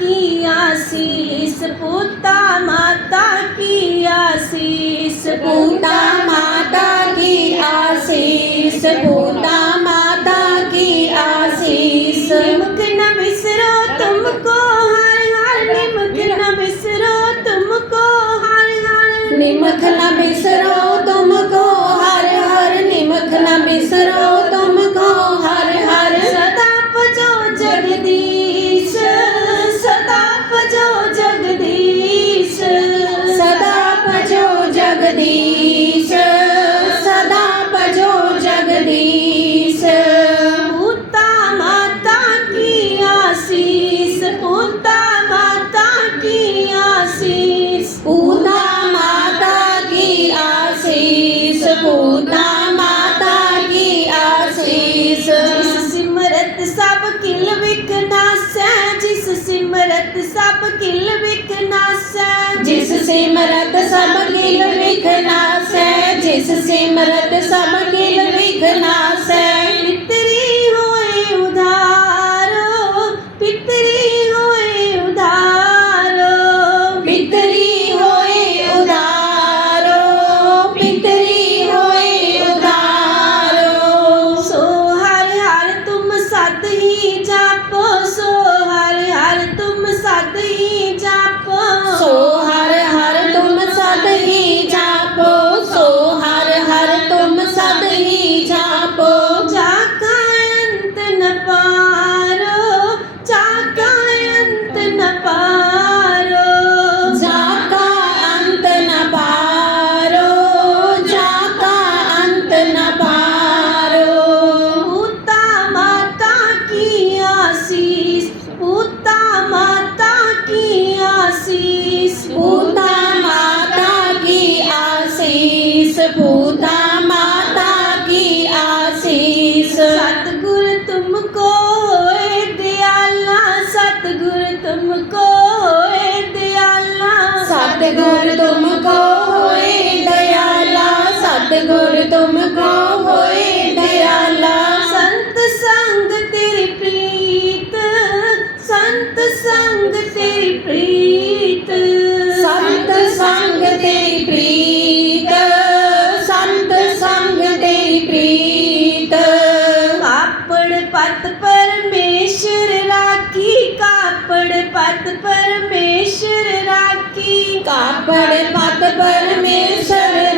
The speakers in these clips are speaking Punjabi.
की आशीष पूता माता की आशीष पूता ਪ੍ਰਤਾਪ ਕਿਲ ਵਿਖ ਨਾਸੈ। ਜਿਸ ਸਿਮਰਤ ਸਭ ਕਿਲ ਵਿਖ ਨਾਸੈ। ਜਿਸ ਸਿਮਰਤ ਸਭ ਕਿਲ ਵਿਖ ਨਾਸੈ। ਪਿਤਰੀ ਹੋਏ ਉਧਾਰੋ ਪਿਤਰੀ ਹੋਏ ਉਧਾਰੋ। ਪਿਤਰੀ ਹੋਏ ਉਧਾਰੋ ਪਿਤਰੀ ਹੋਏ ਉਧਾਰੋ। ਸੋ ਹਰ ਹਰ ਤੁਮ ਸਤ ਹੀ ਜਾਪੋ ਸੋ पूता माता की आशीष सतगुर तुमको दयाला सतगुर तुमको दयाला सतगुर तुमको दयाला सतगुर तुमको दयाला ਪਤ ਪਰਮੇਸ਼ਰ ਰਾਖੀ। ਕਾਪੜ ਪਤ ਪਰਮੇਸ਼ਰ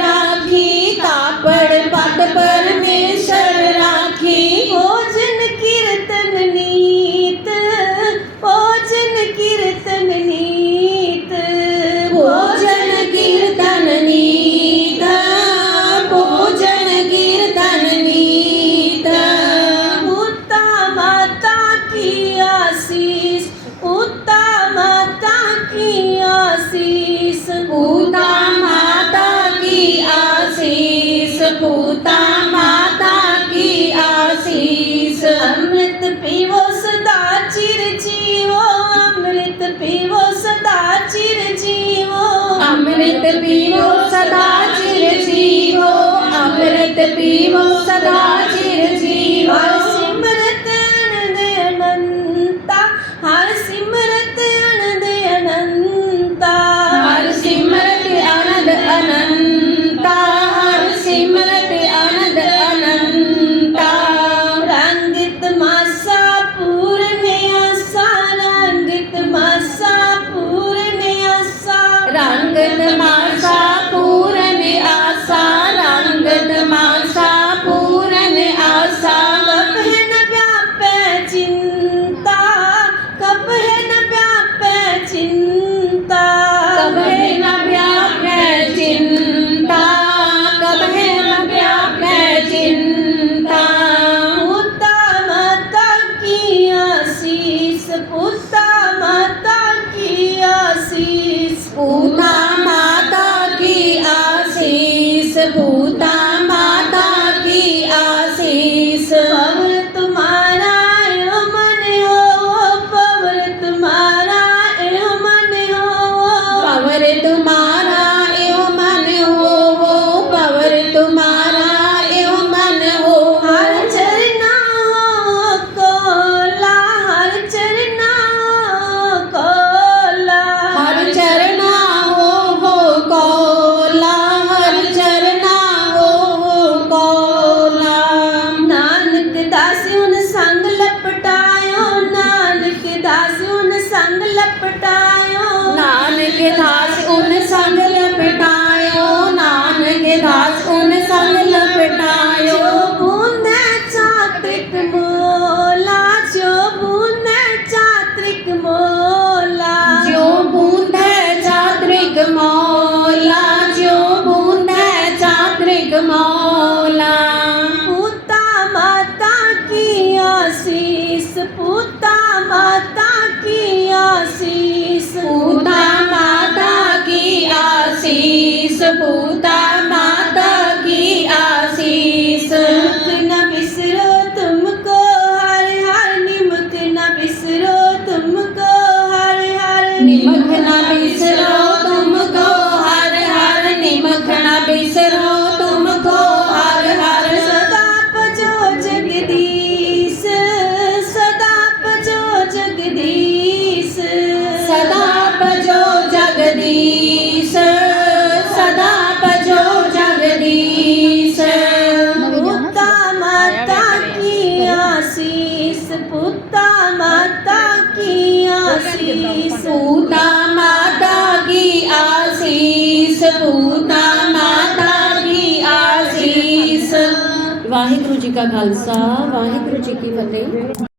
पूता माता की आशीष अमृत पीवो सदा चिर जीवो अमृत पीवो सदा चिर जीवो अमृत पीवो सदा चिर जीवो अमृत पीवो सदा चिर जीवो 不大 ਸੰਗ ਲਪਟਾਇਓ। ਨਾਨਕ ਦਾਸ ਉਨ ਸੰਗ ਲਪਟਾਇਓ ਨਾਨਕ ਦਾਸ ਉਨ ਸੰਗ ਲਪਟਾਇਓ। ਬੂੰਦਾ ਚਾਤ੍ਰਿਕ ਮੋਲਾ ਜੋ ਬੂੰਦਾ ਚਾਤ੍ਰਿਕ ਮੋਲਾ। ਜੋ ਬੂੰਦਾ ਚਾਤ੍ਰਿਕ ਮੋਲਾ ਜੋ ਬੂੰਦਾ ਚਾਤ੍ਰਿਕ ਮੋਲਾ। ਪੁੱਤਾ ਮਾਤਾ ਕੀ ਆਸੀਸ ਪੁੱਤ ਨੀ ਸੂਤਾ ਮਾਤਾ ਕੀ ਆਸੀਸ ਪੂਤਾ ਮਾਤਾ ਕੀ ਆਸੀਸ। ਵਾਹਿਗੁਰੂ ਜੀ ਕਾ ਖਾਲਸਾ, ਵਾਹਿਗੁਰੂ ਜੀ ਕੀ ਫਤਿਹ।